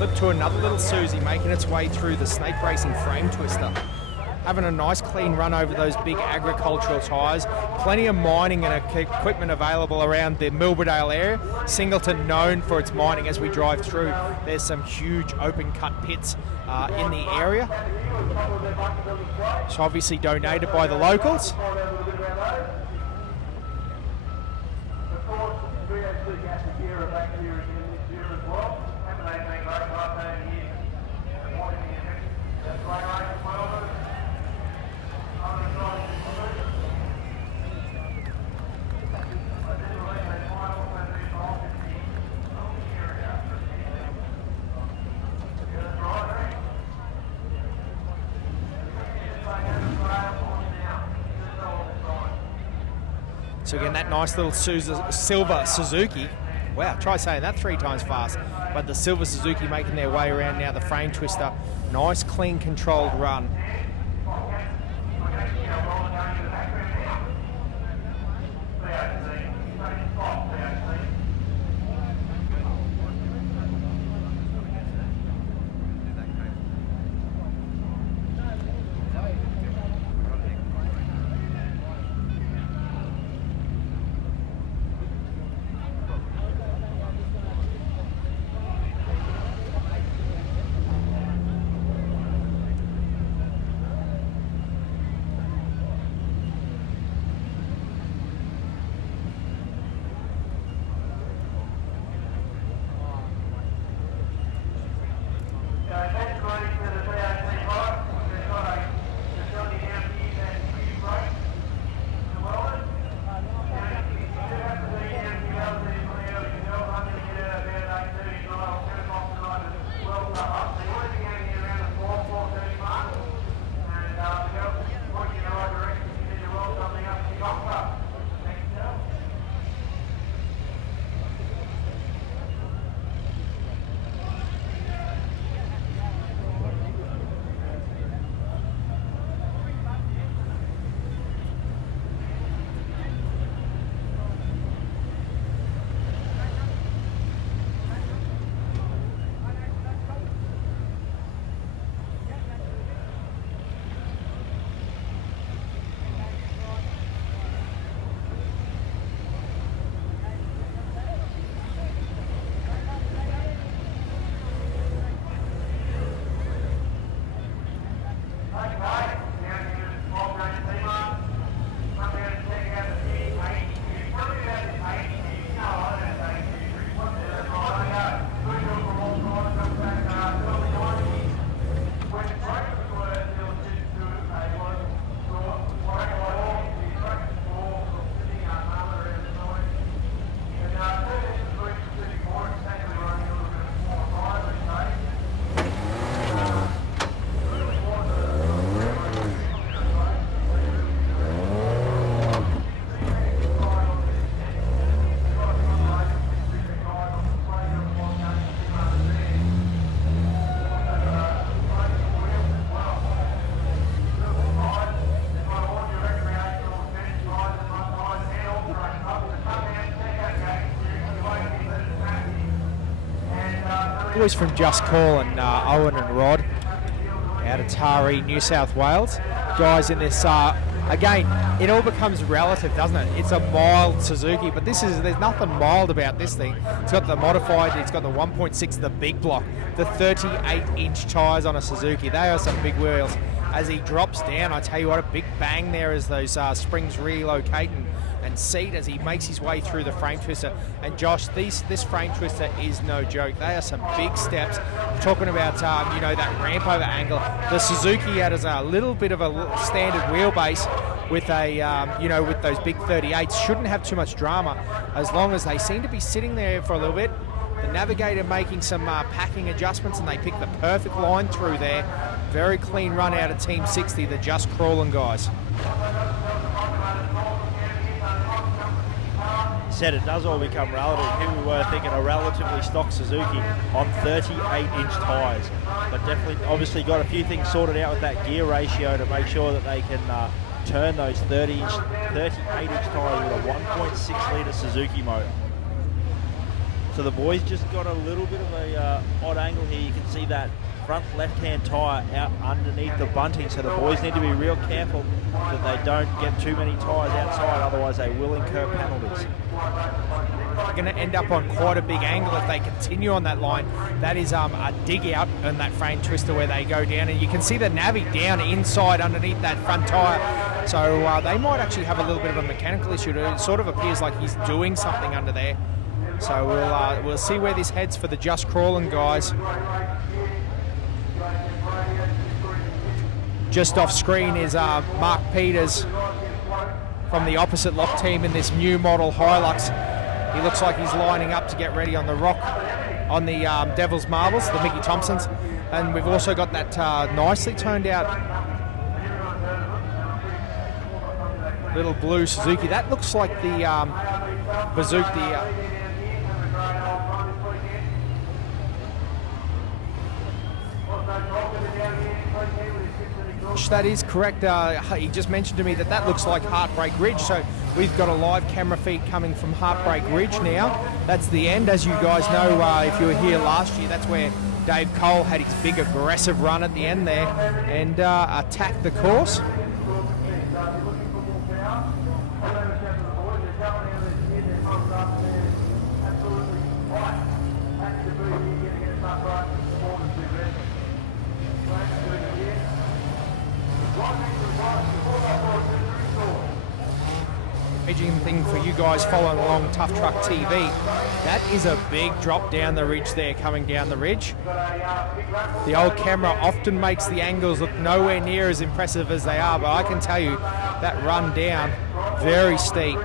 slip to another little Susie, making its way through the Snake Racing frame twister. Having a nice clean run over those big agricultural tyres. Plenty of mining and equipment available around the Milberdale area. Singleton known for its mining as we drive through. There's some huge open cut pits in the area. It's obviously donated by the locals. So again, that nice little silver Suzuki. Wow, try saying that 3 times fast. But the silver Suzuki making their way around now, the frame twister. Nice, clean, controlled run. Boys from Just Call and Owen and Rod out of Taree, New South Wales. Guys in this, again, it all becomes relative, doesn't it? It's a mild Suzuki, but there's nothing mild about this thing. It's got the modified, it's got the 1.6, the big block, the 38-inch tyres on a Suzuki. They are some big wheels. As he drops down, I tell you what, a big bang there as those springs relocate and seat as he makes his way through the frame twister. And Josh, this frame twister is no joke. They are some big steps. We're talking about that ramp over angle. The Suzuki had as a little bit of a standard wheelbase with a with those big 38s. Shouldn't have too much drama as long as they seem to be sitting there for a little bit. The Navigator making some packing adjustments, and they pick the perfect line through there. Very clean run out of Team 60, the Just Crawling guys. Said it does all become relative. Here we were thinking a relatively stock Suzuki on 38-inch tyres, but definitely obviously got a few things sorted out with that gear ratio to make sure that they can turn those 38-inch tyres with a 1.6 litre Suzuki motor. So the boys just got a little bit of a odd angle here. You can see that front left-hand tyre out underneath the bunting, so the boys need to be real careful that they don't get too many tyres outside, otherwise they will incur penalties. They're going to end up on quite a big angle if they continue on that line. That is a dig out on that frame twister where they go down, and you can see the Navi down inside underneath that front tyre. So they might actually have a little bit of a mechanical issue. It sort of appears like he's doing something under there. So we'll see where this heads for the Just Crawling guys. Just off screen is Mark Peters from the opposite lock team in this new model Hilux. He looks like he's lining up to get ready on the rock, on the Devil's Marbles, the Mickey Thompsons. And we've also got that nicely turned out little blue Suzuki. That looks like the Bazooka, that is correct. He just mentioned to me that looks like Heartbreak Ridge. So we've got a live camera feed coming from Heartbreak Ridge now. That's the end. As you guys know, if you were here last year, that's where Dave Cole had his big aggressive run at the end there and attacked the course. Thing for you guys following along Tough Truck TV. That is a big drop down the ridge there, coming down the ridge. The old camera often makes the angles look nowhere near as impressive as they are, but I can tell you that run down, very steep.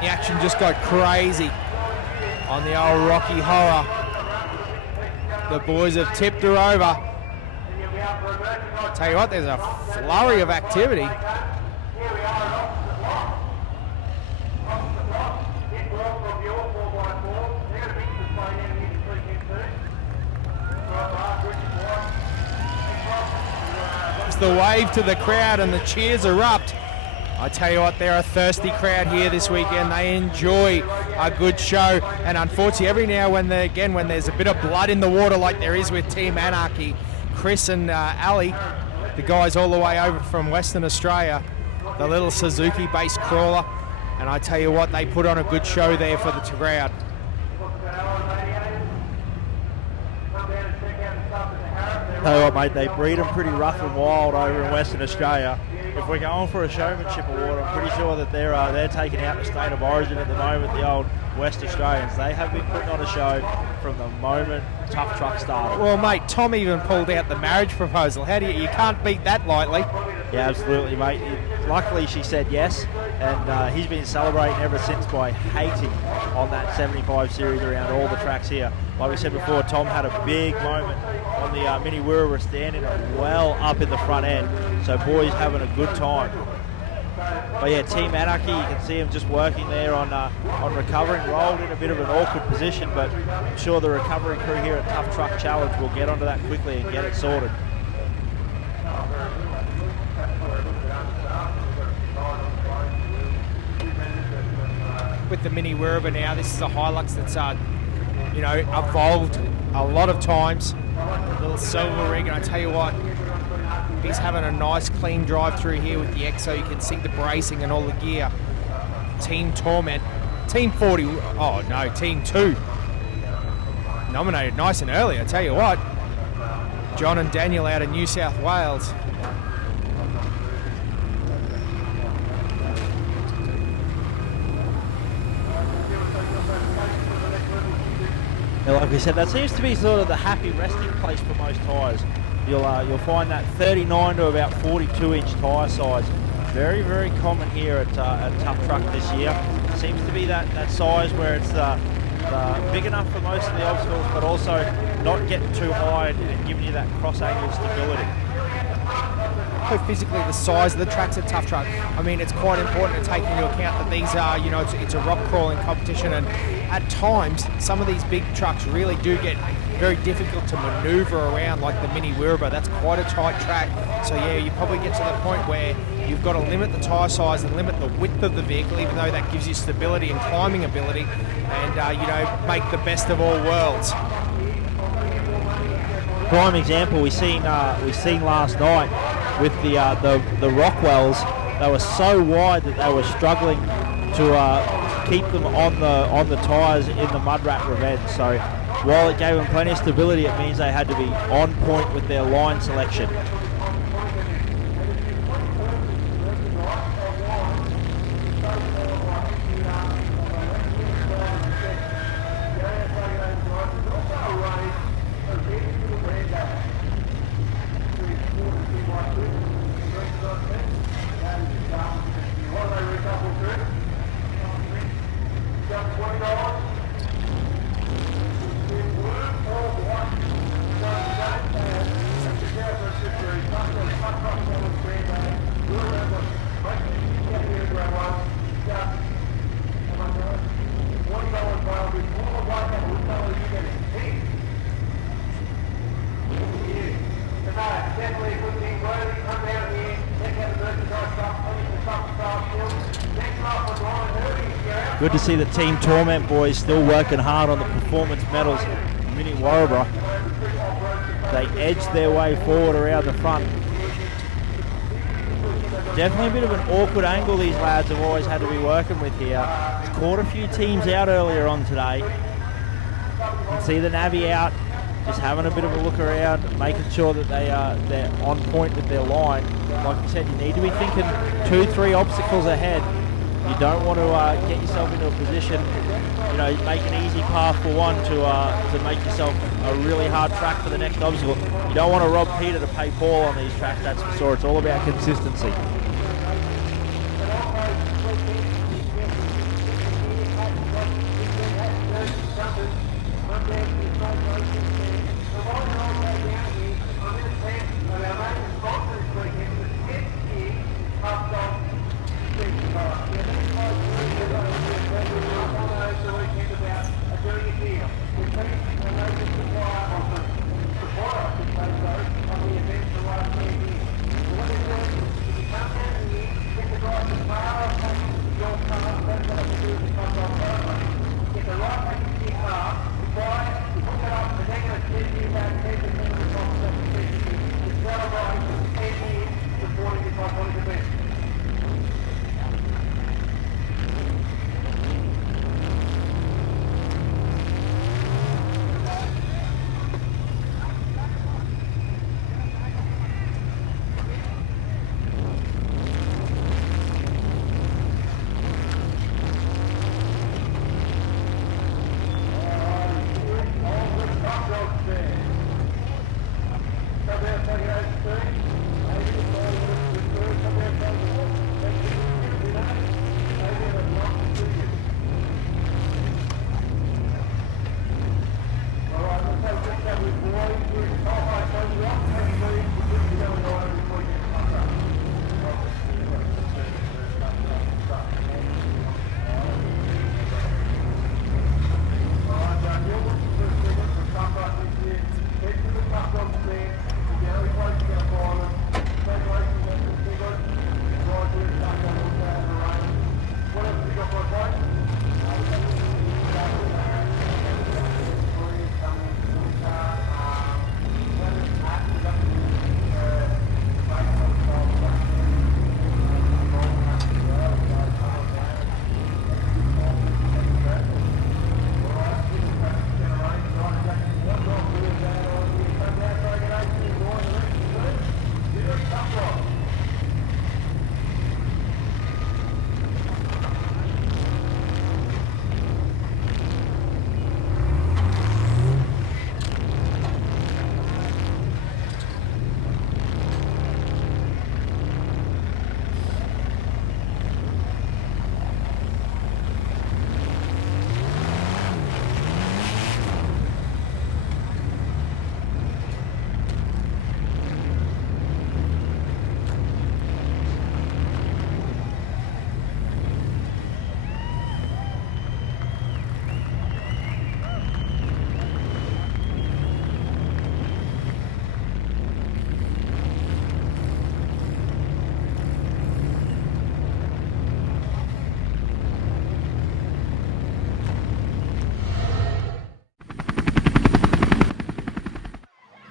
The action just got crazy on the old Rocky Horror. The boys have tipped her over. Tell you what, there's a flurry of activity. It's the wave to the crowd and the cheers erupt. I tell you what, they're a thirsty crowd here this weekend. They enjoy a good show, and unfortunately, every now and again, when there's a bit of blood in the water, like there is with Team Anarchy, Chris and Ali, the guys all the way over from Western Australia, the little Suzuki-based crawler, and I tell you what, they put on a good show there for the crowd. Tell you what, mate, they breed them pretty rough and wild over in Western Australia. If we're going for a showmanship award, I'm pretty sure that they're taking out the state of origin at the moment, the old West Australians. They have been putting on a show from the moment Tough Truck started. Well, mate, Tom even pulled out the marriage proposal. You can't beat that lightly. Yeah, absolutely, mate. Luckily, she said yes, and he's been celebrating ever since by hating on that 75 series around all the tracks here. Like we said before, Tom had a big moment on the Mini Wirra, standing well up in the front end. So boys having a good time. But yeah, Team Anarchy, you can see him just working there on recovering, rolled in a bit of an awkward position, but I'm sure the recovery crew here at Tough Truck Challenge will get onto that quickly and get it sorted. With the Mini Wirra now, this is a Hilux that's you know, evolved a lot of times. Little silver rig, and I tell you what, he's having a nice clean drive through here with the EXO. You can see the bracing and all the gear. Team Torment, Team 40, oh no, Team 2. Nominated nice and early, I tell you what. John and Daniel out of New South Wales. Now, like we said, that seems to be sort of the happy resting place for most tyres. You'll find that 39 to about 42 inch tyre size. Very, very common here at Tuff Truck this year. Seems to be that size where it's big enough for most of the obstacles, but also not getting too high and giving you that cross angle stability. Physically, the size of the tracks at Tuff Truck, I mean, it's quite important to take into account that these are, you know, it's a rock crawling competition, and at times some of these big trucks really do get very difficult to maneuver around, like the Mini Wirrabah. That's quite a tight track, so yeah, you probably get to the point where you've got to limit the tyre size and limit the width of the vehicle, even though that gives you stability and climbing ability, and you know, make the best of all worlds. Prime example we seen last night with the Rockwells. They were so wide that they were struggling to keep them on the tyres in the mud rat revenge. So while it gave them plenty of stability, it means they had to be on point with their line selection. Good to see the Team Torment boys still working hard on the performance medals. Mini Wirrabah. They edged their way forward around the front. Definitely a bit of an awkward angle these lads have always had to be working with here. It's caught a few teams out earlier on today. You can see the Navi out, just having a bit of a look around, making sure that they're on point with their line. Like I said, you need to be thinking 2-3 obstacles ahead. You don't want to get yourself into a position, you know, make an easy path for one to make yourself a really hard track for the next obstacle. You don't want to rob Peter to pay Paul on these tracks, that's for sure. It's all about consistency.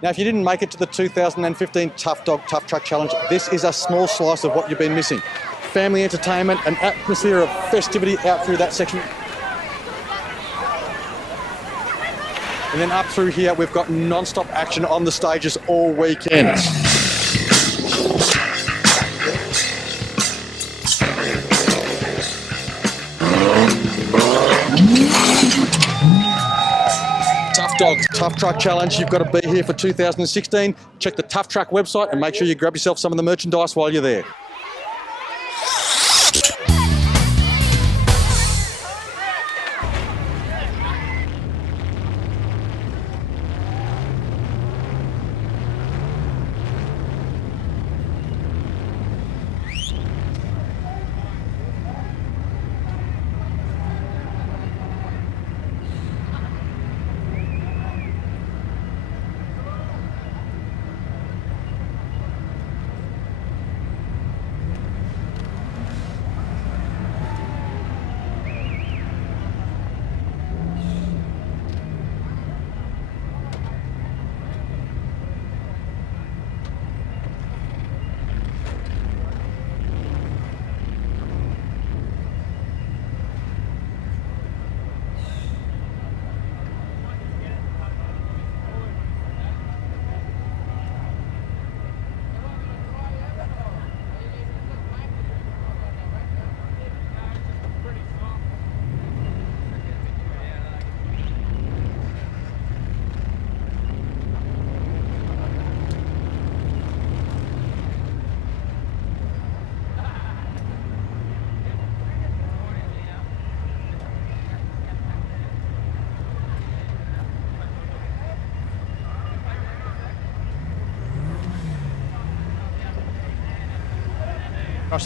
Now, if you didn't make it to the 2015 Tough Dog Tough Truck Challenge, this is a small slice of what you've been missing. Family entertainment, an atmosphere of festivity out through that section. And then up through here, we've got non-stop action on the stages all weekend. Tough Dogs Tough Truck Challenge. You've got to be here for 2016. Check the Tough Truck website and make sure you grab yourself some of the merchandise while you're there.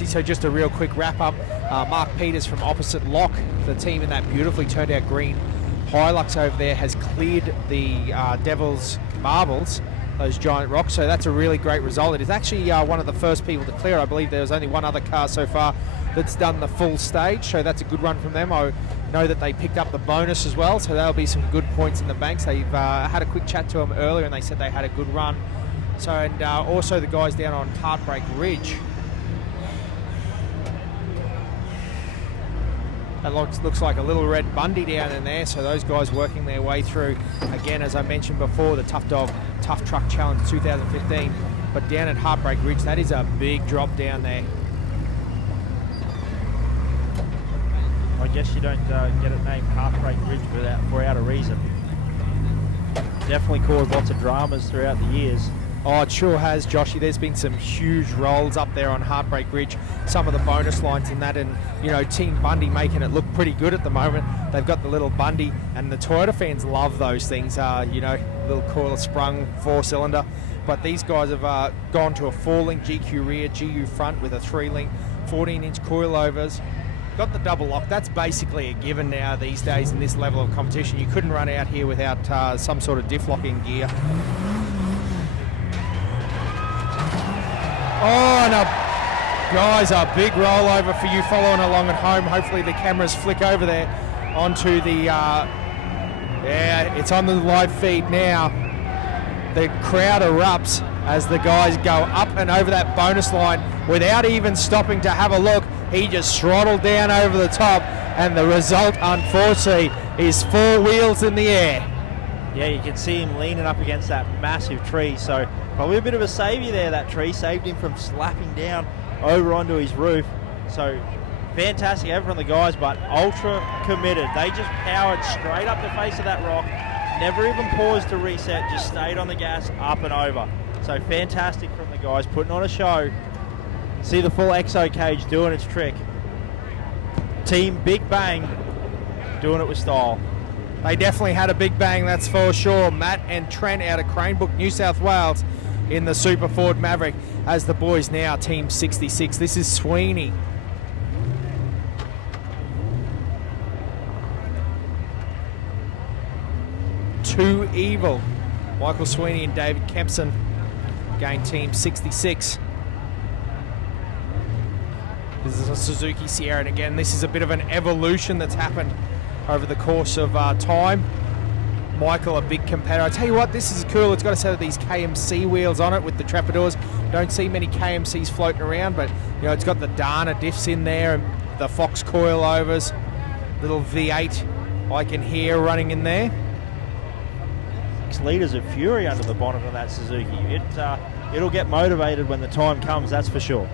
So just a real quick wrap up. Mark Peters from opposite Lock, the team in that beautifully turned out green Hilux over there, has cleared the Devil's Marbles, those giant rocks. So that's a really great result. It is actually one of the first people to clear. I believe there was only one other car so far that's done the full stage. So that's a good run from them. I know that they picked up the bonus as well. So there'll be some good points in the banks. They've had a quick chat to them earlier and they said they had a good run. So, and also the guys down on Heartbreak Ridge. That looks like a little red Bundy down in there, so those guys working their way through, again, as I mentioned before, the Tough Dog Tough Truck Challenge 2015. But down at Heartbreak Ridge, that is a big drop down there. I guess you don't get it named Heartbreak Ridge without a reason. Definitely caused lots of dramas throughout the years. Oh, it sure has, Joshy. There's been some huge rolls up there on Heartbreak Ridge. Some of the bonus lines in that, and, you know, Team Bundy making it look pretty good at the moment. They've got the little Bundy, and the Toyota fans love those things, you know, little coil sprung 4-cylinder. But these guys have gone to a 4-link GQ rear, GU front with a 3-link, 14-inch coilovers. Got the double lock. That's basically a given now these days in this level of competition. You couldn't run out here without some sort of diff locking gear. Oh, and guys, a big rollover for you following along at home. Hopefully the cameras flick over there onto the, yeah, it's on the live feed now. The crowd erupts as the guys go up and over that bonus line without even stopping to have a look. He just throttled down over the top, and the result, unfortunately, is 4 wheels in the air. Yeah, you can see him leaning up against that massive tree, so probably a bit of a saviour there, that tree. Saved him from slapping down over onto his roof. So fantastic effort from the guys, but ultra committed. They just powered straight up the face of that rock, never even paused to reset, just stayed on the gas, up and over. So fantastic from the guys, putting on a show. See the full exo cage doing its trick. Team Big Bang doing it with style. They definitely had a big bang, that's for sure. Matt and Trent out of Cranebrook, New South Wales in the Super Ford Maverick as the boys now, Team 66. This is Sweeney. Too Evil. Michael Sweeney and David Kempson, again Team 66. This is a Suzuki Sierra, and again, this is a bit of an evolution that's happened over the course of time. Michael, a big competitor. I tell you what, this is cool. It's got a set of these KMC wheels on it with the trapdoors. Don't see many KMCs floating around, but you know, it's got the Dana diffs in there and the Fox coilovers. Little V8 I can hear running in there. 6 litres of fury under the bonnet of that Suzuki. It'll get motivated when the time comes, that's for sure.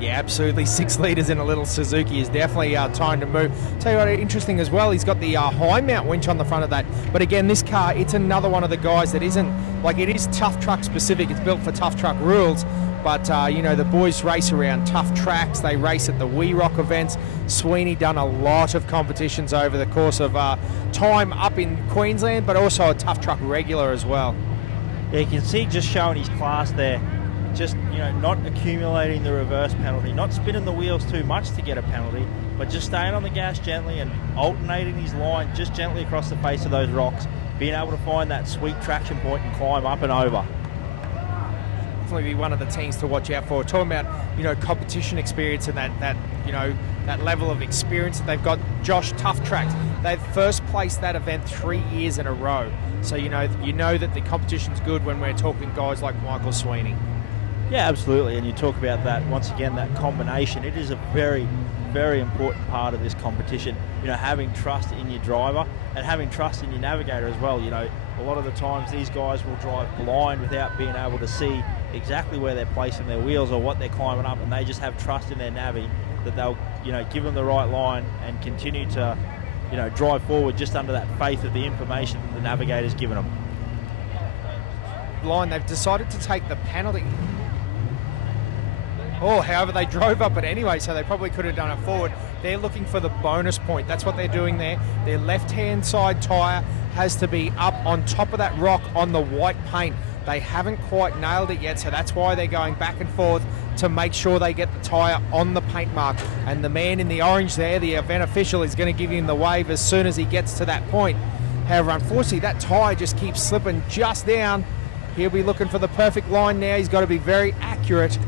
Yeah, absolutely. 6 litres in a little Suzuki is definitely time to move. Tell you what, interesting as well, he's got the high mount winch on the front of that. But again, this car, it's another one of the guys that isn't, like, it is tough truck specific. It's built for tough truck rules. But, you know, the boys race around tough tracks. They race at the We Rock events. Sweeney done a lot of competitions over the course of time up in Queensland, but also a tough truck regular as well. Yeah, you can see just showing his class there. Just, you know, not accumulating the reverse penalty, not spinning the wheels too much to get a penalty, but just staying on the gas gently and alternating his line just gently across the face of those rocks, being able to find that sweet traction point and climb up and over. Definitely be one of the teams to watch out for. Talking about, you know, competition experience and that you know, that level of experience that they've got. Josh, Tough Tracks, they've first placed that event 3 years in a row. So you know that the competition's good when we're talking guys like Michael Sweeney. Yeah, absolutely, and you talk about that, once again, that combination. It is a very, very important part of this competition, you know, having trust in your driver and having trust in your navigator as well. You know, a lot of the times these guys will drive blind without being able to see exactly where they're placing their wheels or what they're climbing up, and they just have trust in their navi that they'll, you know, give them the right line and continue to, you know, drive forward just under that faith of the information the navigator's given them. Line, they've decided to take the penalty. Oh, however, they drove up it anyway, so they probably could have done it forward. They're looking for the bonus point. That's what they're doing there. Their left-hand side tyre has to be up on top of that rock on the white paint. They haven't quite nailed it yet, so that's why they're going back and forth to make sure they get the tyre on the paint mark. And the man in the orange there, the event official, is going to give him the wave as soon as he gets to that point. However, unfortunately, that tyre just keeps slipping just down. He'll be looking for the perfect line now. He's got to be very accurate.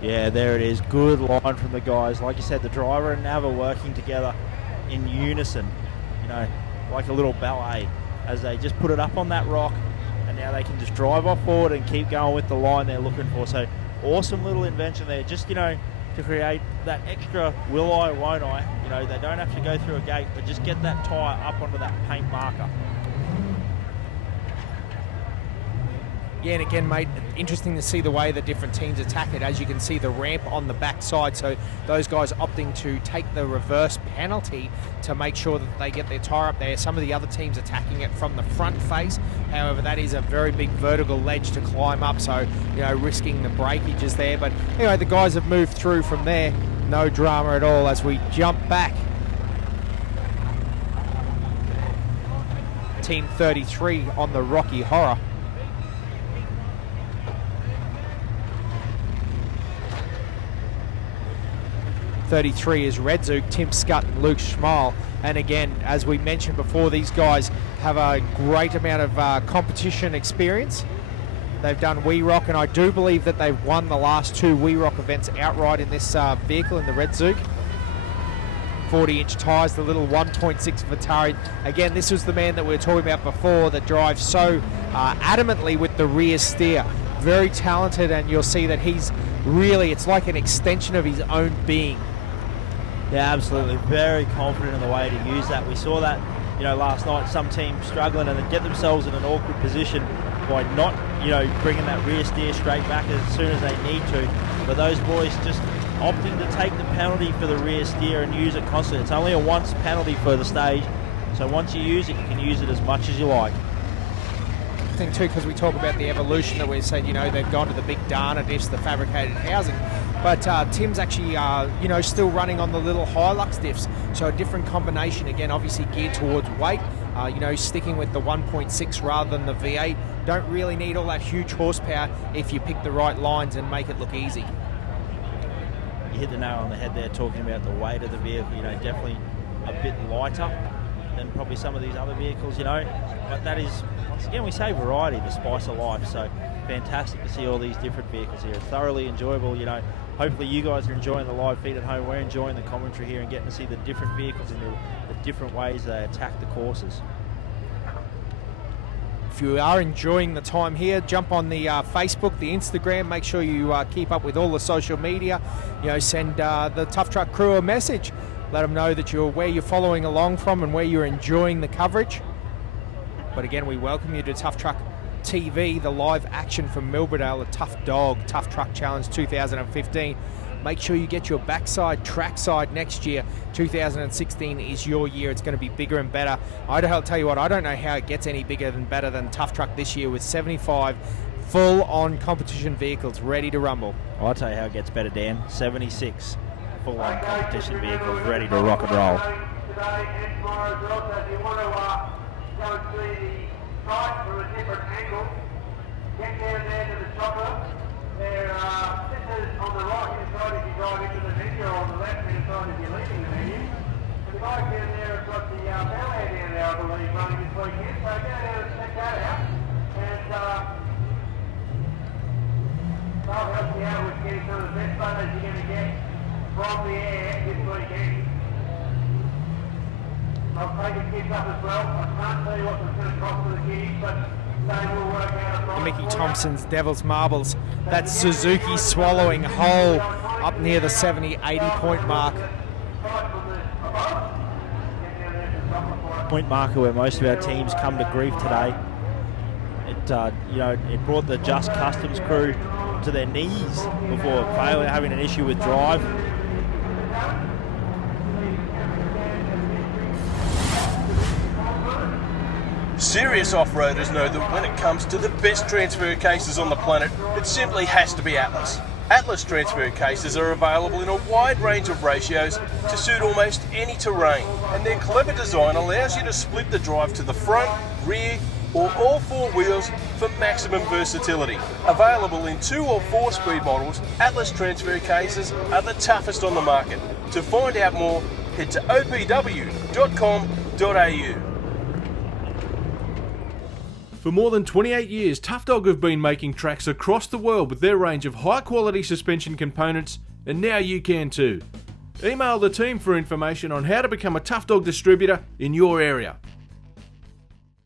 Yeah, there it is. Good line from the guys. Like you said, the driver and nav are working together in unison, you know, like a little ballet, as they just put it up on that rock, and now they can just drive off forward and keep going with the line they're looking for. So awesome little invention there, just, you know, to create that extra will I, won't I. You know, they don't have to go through a gate, but just get that tyre up onto that paint marker. Yeah, and again, mate, interesting to see the way the different teams attack it. As you can see, the ramp on the backside, so those guys opting to take the reverse penalty to make sure that they get their tyre up there. Some of the other teams attacking it from the front face. However, that is a very big vertical ledge to climb up, so, you know, risking the breakages there. But anyway, the guys have moved through from there. No drama at all as we jump back. Team 33 on the Rocky Horror. '33 is Red Zook, Tim Scutt and Luke Schmal. And again, as we mentioned before, these guys have a great amount of competition experience. They've done We Rock, and I do believe that they've won the last 2 We Rock events outright in this vehicle, in the Red Zook. 40-inch tyres, the little 1.6 Vitari. Again, this was the man that we were talking about before that drives so adamantly with the rear steer. Very talented, and you'll see that he's really, it's like an extension of his own being. Yeah, absolutely. Very confident in the way to use that. We saw that, you know, last night, some teams struggling and then get themselves in an awkward position by not, you know, bringing that rear steer straight back as soon as they need to. But those boys just opting to take the penalty for the rear steer and use it constantly. It's only a once penalty for the stage, so once you use it, you can use it as much as you like. Thing too, because we talk about the evolution that we've said, you know, they've gone to the big Dana diffs, the fabricated housing, but Tim's actually, you know, still running on the little Hilux diffs, so a different combination, again, obviously geared towards weight, you know, sticking with the 1.6 rather than the V8. Don't really need all that huge horsepower if you pick the right lines and make it look easy. You hit the nail on the head there, talking about the weight of the vehicle, you know, definitely a bit lighter than probably some of these other vehicles, you know, but that is, once again, we say variety, the spice of life. So fantastic to see all these different vehicles here. It's thoroughly enjoyable. You know, hopefully you guys are enjoying the live feed at home. We're enjoying the commentary here and getting to see the different vehicles and the different ways they attack the courses. If you are enjoying the time here, jump on the Facebook, the Instagram. Make sure you keep up with all the social media. You know, send the Tough Truck crew a message. Let them know that where you're following along from and where you're enjoying the coverage. But again, we welcome you to Tough Truck TV, the live action from Milberdale, the Tough Dog Tough Truck Challenge 2015. Make sure you get your backside, trackside next year. 2016 is your year. It's going to be bigger and better. I'll tell you what, I don't know how it gets any bigger than better than Tough Truck this year with 75 full-on competition vehicles ready to rumble. I'll tell you how it gets better, Dan. 76 full-on competition vehicles ready to rock and roll. Today and tomorrow as well, so if you want to go and see the site from a different angle, get down there to the chopper. There are sitters on the right-hand side if you drive into the venue, or on the left-hand side if you're leaving the venue. And the bike down there has got the ballet down there, I believe, running this weekend. So go down and check that out. And they'll help you out with getting some of the best photos you're going to get from the air this weekend. I'll take the kids up as well. I can't tell you what it's going to cost for the kids, but they will work out a price. Mickey Thompson's Devil's Marbles. That Suzuki swallowing whole up near the 70-80 point mark. Point marker where most of our teams come to grief today. It brought the Just Customs crew to their knees before having an issue with drive. Serious off-roaders know that when it comes to the best transfer cases on the planet, it simply has to be Atlas. Atlas transfer cases are available in a wide range of ratios to suit almost any terrain, and their clever design allows you to split the drive to the front, rear, or all four wheels for maximum versatility. Available in 2 or 4 speed models, Atlas transfer cases are the toughest on the market. To find out more, head to opw.com.au. For more than 28 years, Tough Dog have been making tracks across the world with their range of high-quality suspension components, and now you can too. Email the team for information on how to become a Tough Dog distributor in your area.